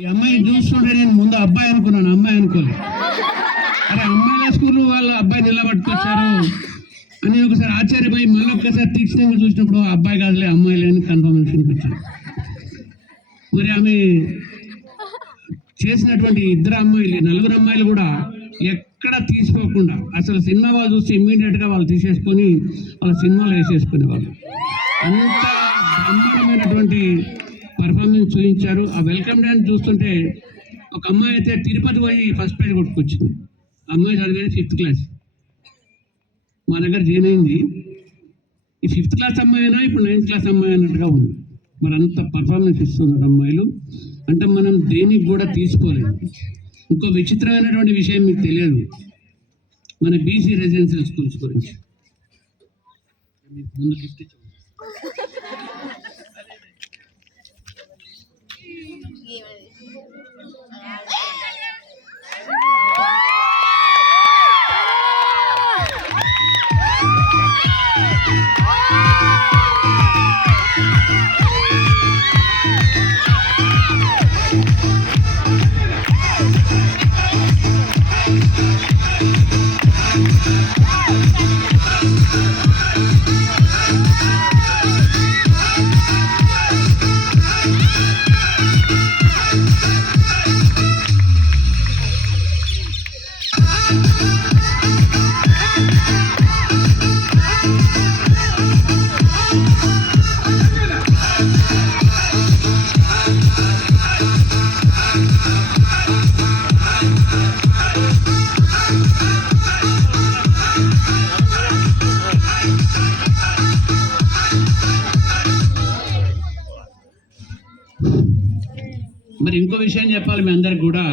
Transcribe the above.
ఈ అమ్మాయిని చూస్తుంటే నేను ముందు అబ్బాయి అనుకున్నాను, అమ్మాయి అనుకోలేదు. అరే అమ్మాయిల స్కూల్ వాళ్ళ అబ్బాయి నిలబట్టుకొచ్చారు అని ఒకసారి ఆశ్చర్యపోయి మళ్ళీ ఒక్కసారి తీక్షణంగా చూసినప్పుడు అబ్బాయి కాదులే అమ్మాయిలే అని కన్ఫర్మేషన్కి వచ్చాను. మరి ఆమె చేసినటువంటి ఇద్దరు అమ్మాయిలు, నలుగురు అమ్మాయిలు కూడా ఎక్కడ తీసుకోకుండా అసలు సినిమా వాళ్ళు చూస్తే ఇమ్మీడియట్గా వాళ్ళు తీసేసుకొని వాళ్ళ సినిమాలు వేసేసుకునేవాళ్ళు. అంత బ్రహ్మాండమైనటువంటి పర్ఫార్మెన్స్ చూపించారు. ఆ వెల్కమ్ డ్యాన్స్ చూస్తుంటే ఒక అమ్మాయి అయితే తిరుపతి పోయి ఫస్ట్ ప్రైజ్ కొట్టుకొచ్చింది. అమ్మాయి చదివేది 5th క్లాస్, మా దగ్గర జాయిన్ అయింది. ఈ 5th క్లాస్ అమ్మాయి అయినా ఇప్పుడు 9th క్లాస్ అమ్మాయి అన్నట్టుగా ఉంది. మరి అంత పర్ఫార్మెన్స్ ఇస్తున్నారు అమ్మాయిలు. అంటే మనం దేనికి కూడా తీసుకోలేదు. ఇంకో విచిత్రమైనటువంటి విషయం మీకు తెలియదు, మన బీసీ రెసిడెన్షియల్ స్కూల్స్ గురించి. ముందు గిఫ్ట్ ఇచ్చాము. మరి ఇంకో విషయం చెప్పాలి మీ అందరికి కూడా.